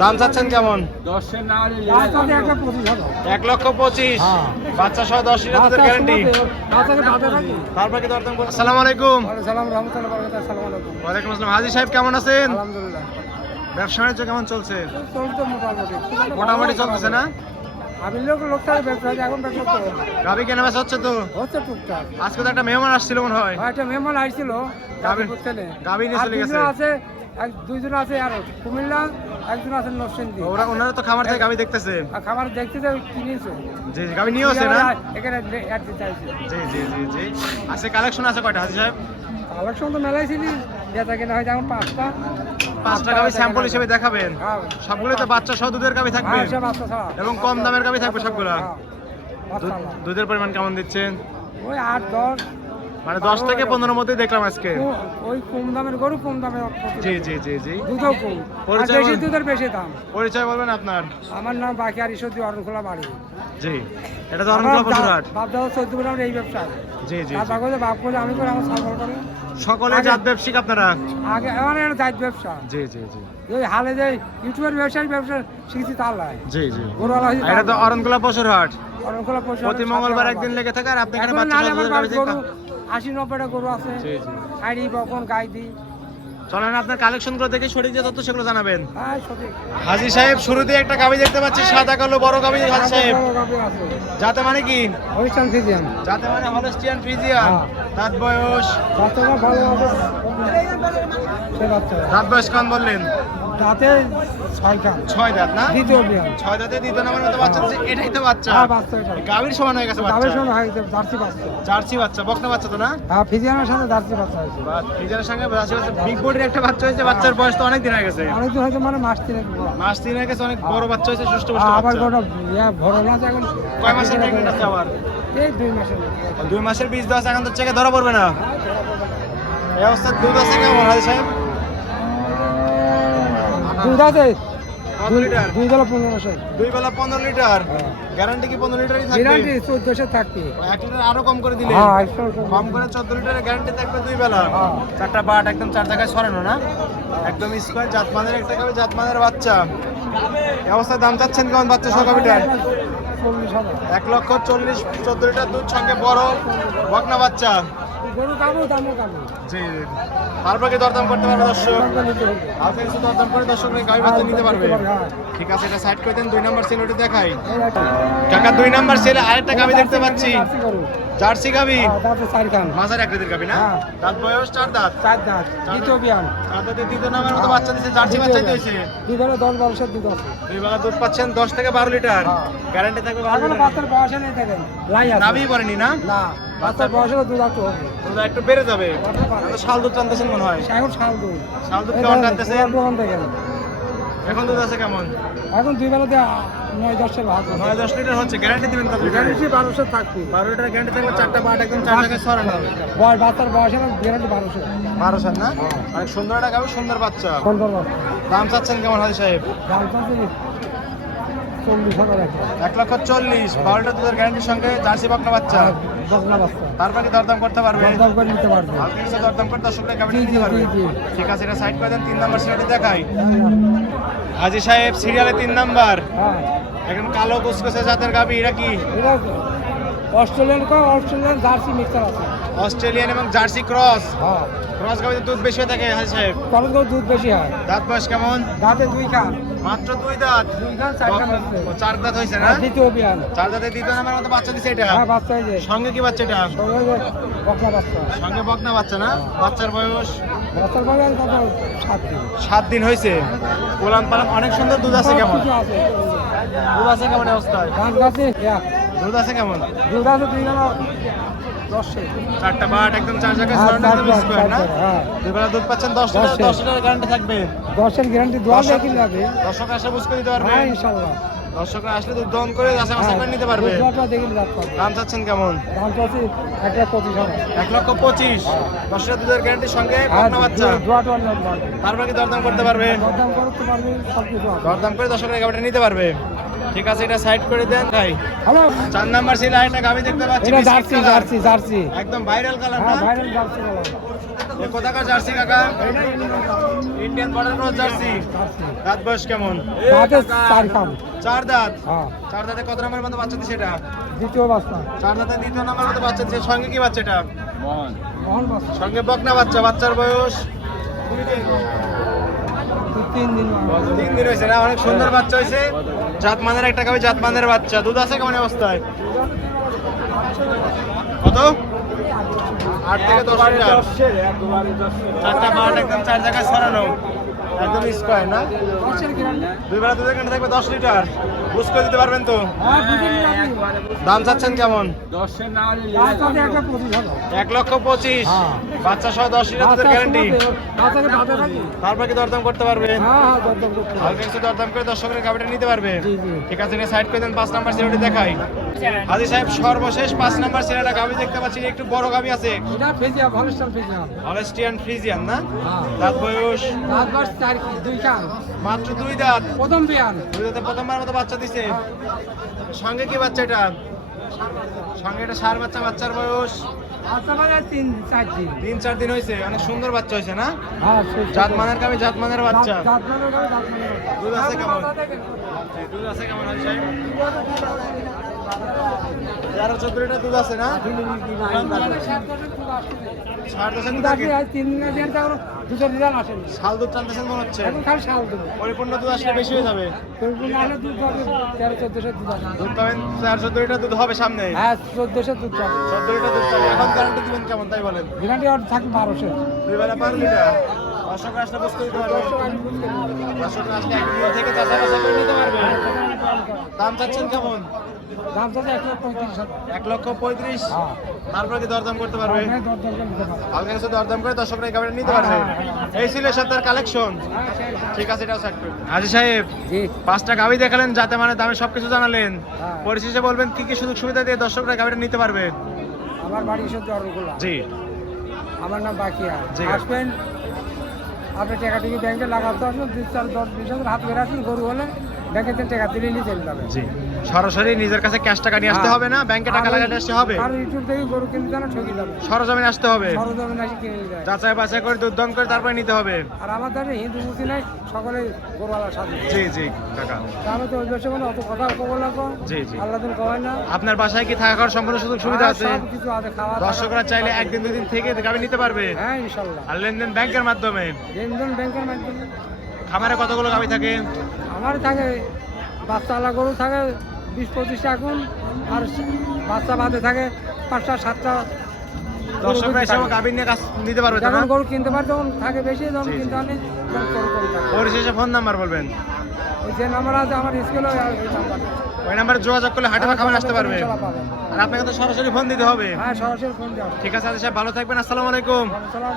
দাম চাচ্ছেন কেমন? 1,25,000। বাচ্চা সহ 10 লিটার দুধের গ্যারান্টি। তারপর কি দরদাম করুন। আসসালামু আলাইকুম। ওয়ালাইকুম আসসালাম। হাজী সাহেব কেমন আছেন? আলহামদুলিল্লাহ। ব্যবসা বাণিজ্য কেমন চলছে? চলছে মোটামুটি। মোটামুটি চলতেছে না? আমি লোকটা ব্যবসা এখন ব্যবসা তো গাবি কেনা বেচা হচ্ছে তো? হচ্ছে টুকটাক। আজকে তো একটা মেহমান আসছিল মনে হয়। একটা মেহমান আসছিল গাভী- গাভী নিয়ে চলে গেছে। আছে দুইজন আছে আর কুমিল্লা, একজন আছে নরসিংদী। ওনারা তো খামার থেকে গাবি দেখতেছে। আর খাবার দেখতে যে কিনেছে জি জি, গাবি নিয়ে আসে না? এখানে অ্যাড দিতে চাইছে। জি জি জি জি। আজকে কালেকশন আছে কয়টা হাজী সাহেব? কালেকশন তো মেলাই ছিলি, বেচা কেনা হয়তো এখন 5টা গাবি স্যাম্পল হিসেবে দেখাবেন। হ্যাঁ। সবগুলো তো বাচ্চা সহ দুধের গাবি থাকবে হ্যাঁ, সব বাচ্চা ছাড়া। এবং কম দামের গাবি থাকবে সবগুলা। হ্যাঁ, বাচ্চা আলাদা। দুধের পরিমাণ কেমন দিচ্ছেন? ওই 8-10। মানে 10 থেকে 15 মধ্যেই দেখলাম আজকে। ওই কম দামের গরু কম দামে জি জি জি জি। দুধও কম, আর পরিচয় বেশি বল- দুধের বেশি দাম। পরিচয় বলবেন আপনার? আমার নাম বাকি আর ঈশ্বর অরণখোলা বাড়ি। জি, এটা তো অরণখোলা পশুরহাট। বাপ দাদা 14 বছর এই ব্যবসা। জি জি আর বাবা বাপ করে আমি করে আমার সার্ভার করে। সকলে জাত ব্যবসায়িক আপনারা? আগে আমার একটা জাত ব্যবসা। জি জি জি ওই হালে যে ইউটিউবের ব্যবসা শিখেছি তার লাই। জি জি। গরুওয়ালা হয়েছি এটা তো অরণখোলা পশুরহাট। অরণখোলা পশু। প্রতি মঙ্গলবার একদিন লেগে থাকে আর আপনি এখানে বাচ্চা সহ দুধের গাবি গরু থেকে 80-90টা গরু আছে। জি জি। হাড়ি বকন গাই দিই। চলেন আপনার কালেকশন গুলো দেখে সঠিক যে তথ্য সেগুলো জানাবেন। হ্যাঁ সঠিক। হাজী সাহেব শুরুতে একটা গাবি দেখতে পাচ্ছি, সাদা কালো বড় গাবি। হাজী সাহেব বড় গাভী আছে। যাতে মানে কি? Holstein Friesian. যাতে মানে হলস্টিয়ান ফ্রিজিয়ান। হ্যাঁ। দাঁত বয়স? বাচ্চাটা ভালো আছে। সে বাচ্চা। দাঁত বয়স কান বললেন? দাঁতে 6 কান। 6 দাঁত না? দ্বিতীয় বিয়ান। 6 দাঁতে দ্বিতীয় নামের মতো বাচ্চা দিচ্ছে, এটাই তো বাচ্চা? হ্যাঁ বাচ্চা এটা। গাবির সমান হয়ে গেছে গাভীর বাচ্চা। সঙ্গে হয়ে গেছে জার্সি বাচ্চা। জার্সি বাচ্চা, বকনা বাচ্চা তো না? হ্যাঁ ফ্রিজিয়ানের সাথে জার্সি বাচ্চা হয়েছে। ফ্রিজিয়ানের সঙ্গে জার্সি বাচ্চা, বিগ বডির একটা বাচ্চা হয়েছে। বাচ্চার বয়স তো অনেক দিন হয়ে গেছে। অনেকদিন হয়তো মানে মাস 3 বড়। মাস 3 হয়ে গেছে, অনেক বড় বাচ্চা হয়েছে, সুস্থ পুষ্ট আবার বাচ্চা। গোটা ভরো না এখন। কয় মাসের প্রেগন্যান্ট আছে আবার? এই 2 মাসের। 2 মাসের বীজ দেওয়া আছে, এখন তো চেকে ধরা পড়বে না। এই অবস্থায় দুধ আছে কেমন হাজী সাহেব? দুধ আছে কত লিটার? 2 বেলা 1500। 2 বেলা 15 লিটার। গ্যারান্টি কি 15 লিটারই থাকবে? গ্যারান্টি 1400 থাকবে। 1 লিটার আরো কম করে দিলে? হ্যাঁ 100। কম করে 14 লিটারের গ্যারান্টি থাকবে 2 বেলা। হ্যাঁ। 4টা বাট একদম 4 জায়গায় সরানো না? একদম স্কয়ার জাতমানের একটা গাবি, জাতমানের বাচ্চা। এই অবস্থায় দাম চাচ্ছেন কেমন বাচ্চা সহ গাবিটার? 40,000। 1,40,000, 14 লিটার দুধ, সঙ্গে বড় বকনা বাচ্চা। গরু কাবু দামও কাবু। জি জি। তারপর কি দরদাম করতে পারবে দর্শক? নিতে হবে। হালকা কিছু দরদাম করে দর্শক গাবি বাচ্চা নিতে পারবে। হ্যাঁ। ঠিক আছে, এটা সাইড করে দেন। 2 নাম্বার সেল ওটা দেখাই। এই একটা। কাকা 2 নাম্বার সেলে আরেকটা গাবি দেখতে পাচ্ছি, জার্সি গরু। জার্সি গাবি। হ্যাঁ, দাঁতে 4 কান। মাঝারি আকৃতির গাবি না? হ্যাঁ। দাঁত বয়স 4 দাঁত। 4 দাঁত। দ্বিতীয় বিয়ান। 4 দাঁতে দ্বিতীয় নামের মতো বাচ্চা দিচ্ছে, জার্সি বাচ্চাই তো হয়েছে। 2 বেলা 10-12 দুধ আছে। 2 বেলা দুধ পাচ্ছেন 10 থেকে 12 লিটার। হ্যাঁ। গ্যারান্টি থাকবে 12 এখনো লিটার। বাচ্চার বয়সে নেই দেখেন। লাই আছে। নাভি পড়েনি না? না, বাচ্চার বয়সে দুধ একটু হবে। দুধ একটু বেড়ে যাবে। তো শাল দুধ টানতেছেন মনে হয়। এখন শাল দুধ। শাল দুধ কেমন টানতেছেন? দোকান দেখেন। এখন দুধ আছে কেমন? এখন 2 বেলাতে 9-10 ভাগ। 9-10 লিটার হচ্ছে। গ্যারান্টি দিবেন কত লিটার? গ্যারান্টি 1200 থাকবে। 12 লিটার গ্যারান্টি থাকবে। 4টা বাট একদম 4 জায়গায় সরানো। বাচ্চার বয়সে গ্যারান্টি 1200। 1200 না? অনেক সুন্দর একটা গাবি, সুন্দর বাচ্চা। সুন্দর বাচ্চা। দাম চাচ্ছেন কেমন হাজী সাহেব? দাম চাচ্ছি 40,000 টাকা। 1,40,000, 12টা দুধের গ্যারান্টির সঙ্গে জার্সি বকনা বাচ্চা। বকনা বাচ্চা। তারপর কি দরদাম করতে পারবে? দরদাম করে নিতে পারবে। হালকা কিছু দরদাম করে দর্শকদের গাবিটা জি, নিতে জি, পারবে। জি, জি। ঠিক আছে, এটা সাইড করে দেন। 3 নাম্বার সিরিয়ালে দেখাই। হাজী সাহেব সিরিয়ালে 3 নাম্বার। হ্যাঁ, এখন কালো কুচকুচে জাতের গাবি, এটা কি? এটা অস্ট্রেলিয়ান জার্সি মিক্সার আছে। অস্ট্রেলিয়ান এবং জার্সি ক্রস। হ্যাঁ, ক্রস গাবিতে দুধ বেশি হয়ে থাকে হাজী সাহেব। তখন করে দুধ বেশি হয়। দাঁত বয়স কেমন? দাঁতে 2 কান। মাত্র 2 দাঁত। 2 কান 4 কান আছে। 4 দাঁত হয়েছে না? আর দ্বিতীয় বিয়ান। 4 দাঁতে দ্বিতীয় নাম্বার মতো বাচ্চা দিছে এটা। হ্যাঁ, বাচ্চা এই যে। সঙ্গে কি বাচ্চা এটা? সঙ্গে যে বকনা বাচ্চা। সঙ্গে বকনা বাচ্চা না? বাচ্চার বয়স বাচ্চার বয়স কত? 7 দিন। 7 দিন হয়েছে। পোলান পালান অনেক সুন্দর। দুধ আছে কেমন? কিছু আছে। দুধ আছে কেমন অবস্থায়? গাছ গাছে দুধ আছে কেমন? দুধ আছে 2 বেলা 10। 4টা বাট একদম 4 জায়গায় হ্যাঁ, সরানো, একদম স্কয়ার না? হ্যাঁ। 2 বেলা দুধ পাচ্ছেন 10 লিটার। 10 লিটার গ্যারান্টি থাকবে। 10-এর গ্যারান্টি দোয়া দেখি লাগে। দর্শক আসলে বুঝতে দিতে পারবে। হ্যাঁ ইনশাআল্লাহ। দর্শকরা আসলে দুধ দহন করে যাচাই বাছাই করে নিতে পারবে। দোয়াটা দেখি লাভ পাবে। দাম চাচ্ছেন কেমন? দাম চাচ্ছি 1,25,000। 1,25,000। 10 লিটার দুধের গ্যারান্টির সঙ্গে বকনা বাচ্চা। দোয়াটা অনেক ভালো। তারপর কি দরদাম করতে পারবে? দরদাম করতে পারবে, সব কিছু আছে। দরদাম করে দর্শকরা গাবিটা নিতে পারবে। ঠিক আছে, এটা সাইড করে দেন ভাই। হ্যালো, 4 নাম্বার সিল আরেকটা গাবি দেখতে পাচ্ছি। এটা biscuit jersey colour. Jersey jersey. একদম ভাইরাল কালার না? হ্যাঁ, ভাইরাল জার্সি বলা। এ কোথাকার জার্সি কাকা? Indian border cross jersey. দাঁত বয়স কেমন? দাঁতে 4 খাম। 4 দাঁত। হ্যাঁ, 4 দাঁতে কত নম্বরের মতো বাচ্চা দিছে এটা? দ্বিতীয় বাচ্চা। 4 দাঁতে দ্বিতীয় নম্বরের মতো বাচ্চা দিছে। সঙ্গে কি বাচ্চা এটা? মহল বাচ্চা। সঙ্গে বকনা বাচ্চা। বাচ্চার বয়স 3 দিন। 3 দিন হয়েছে না? অনেক সুন্দর বাচ্চা হয়েছে। জাতমানের একটা গাভী, জাতমানের বাচ্চা। দুধ আছে কেমন অবস্থায়? কত? 8 থেকে 10 লিটার। চারটা বাট একদম 4 জায়গায় ছড়ানো, একদম স্কয়ার না? 2 বেলা দুধের কান্ডা থাকবে 10 লিটার। বুঝ করে দিতে পারবেন তো? দাম চাচ্ছেন কেমন? 1,25,000। বাচ্চা সহ 10 লিটার দুধের গ্যারান্টি। তারপর কি দরদাম করতে পারবেন? হালকা কিছু দরদাম করে দর্শকের গাভীটা নিতে পারবে। ঠিক আছে, সাইড করে দেন। 5 নাম্বার সিরিয়ালটি দেখাই। হাজি সাহেব, সর্বশেষ 5 নাম্বার সিরিয়ালটা গাভী দেখতে পাচ্ছি, একটু বড় গাভী আছে। হলস্টিয়ান ফ্রিজিয়ান না? দাঁত বয়স মাত্র 2 দাঁত। প্রথম বিয়ান। 2 দাঁতে প্রথমবার মতো বাচ্চা দিছে। সঙ্গে কি বাচ্চা এটা? সঙ্গে এটা ষাঁড় বাচ্চা। বাচ্চার বয়স 3-4 দিন হয়েছে। অনেক সুন্দর বাচ্চা হয়েছে না? জাতমানের গাভী, জাতমানের বাচ্চা। দুধ আছে কেমন? দুধ আছে কেমন হাজি সাহেব? 13-14 লিটার দুধ আছে না? শাল দুধ টানতেছেন মনে হচ্ছে। পরিপূর্ণ দুধ আসলে বেশি হয়ে যাবে। দুধ পাবেন 13-14 লিটার দুধ হবে সামনে। 14 লিটার দুধ পাবে। এখন গ্যারান্টি দিবেন কেমন তাই বলেন? 2 বেলা 5 লিটার। দর্শক আসলে বুঝতে দিতে পারবে। দর্শক আসলে 1 মিনিট থেকে যাচাই বাছাই করে নিতে পারবে। দাম চাচ্ছেন কেমন? 1,35,000। তারপরে কি দরদাম করতে পারবে? হালকা কিছু দরদাম করে দর্শকরা এই গাভীটা নিতে পারবে। এই ছিল সপ্তাহের কালেকশন। ঠিক আছে, এটাও সাইড করুন। হাজি সাহেব, 5টা গাভী দেখালেন, যাতে মানে দামে সবকিছু জানালেন। পরিশেষে বলবেন কি কি সুযোগ সুবিধা দিয়ে দর্শকরা গাভীটা নিতে পারবে? আমার বাড়ি ঈশ্বর। জি, আমার নাম বাকিয়া। জি। আসবেন, আপনি টাকা টিকি ব্যাংকে লাগাতে আসবেন, 2-4-10-20 হাত বেড়ে আসবেন। গরু হলে ব্যাংকে টাকা দিলে নিয়ে চলে যাবেন। জি, সরাসরি নিজের কাছে ক্যাশ টাকা নিয়ে আসতে হবে না, ব্যাংকে টাকা লাগাতে আসতে হবে। আর ইউটিউব থেকে গরু কিনতে জানা ঠকি যাবে। সরজমিনে আসতে হবে, সরজমিনে এসে কিনে নিয়ে যায়। যাচাই বাছাই করে দুধ দন করে তারপরে নিতে হবে। আর আমার দ্বারা হিন্দু মুসলিম নাই, সকলে গরুওয়ালার সাথে। জি জি কাকা, আমি তো ওই দেশে মানে অত কথা কবল লাগবো। জি জি। আল্লাহ দিন কয় না। আপনার বাসায় কি থাকা খাওয়ার সম্পূর্ণ সুযোগ সুবিধা আছে? সব কিছু আছে, খাওয়া দর্শকরা চাইলে 1 দিন 2 দিন থেকে গাভী নিতে পারবে। হ্যাঁ ইনশাআল্লাহ। আর লেনদেন ব্যাংকের মাধ্যমে। লেনদেন ব্যাংকের মাধ্যমে। খামারে কতগুলো গাভী থাকে? আমার থাকে বাচ্চাওয়ালা গরু থাকে 20-25টা এখন, আর বাচ্চা বাদে থাকে 5টা-7টা। দর্শকরা এসব গাভী নিয়ে কাজ নিতে পারবে তো না? যখন গরু কিনতে পারে তখন থাকে বেশি, যখন কিনতে পারে পরিশেষে ফোন নাম্বার বলবেন। ওই যে নাম্বার আছে আমার স্কুলে, ওই নাম্বার। ওই নাম্বারে যোগাযোগ করলে হাটে বা খামারে আসতে পারবে। পাবেন। আর আপনাকে তো সরাসরি ফোন দিতে হবে। হ্যাঁ, সরাসরি ফোন দেওয়া। ঠিক আছে, আচ্ছা ভালো থাকবেন। আসসালামু আলাইকুম। সালাম।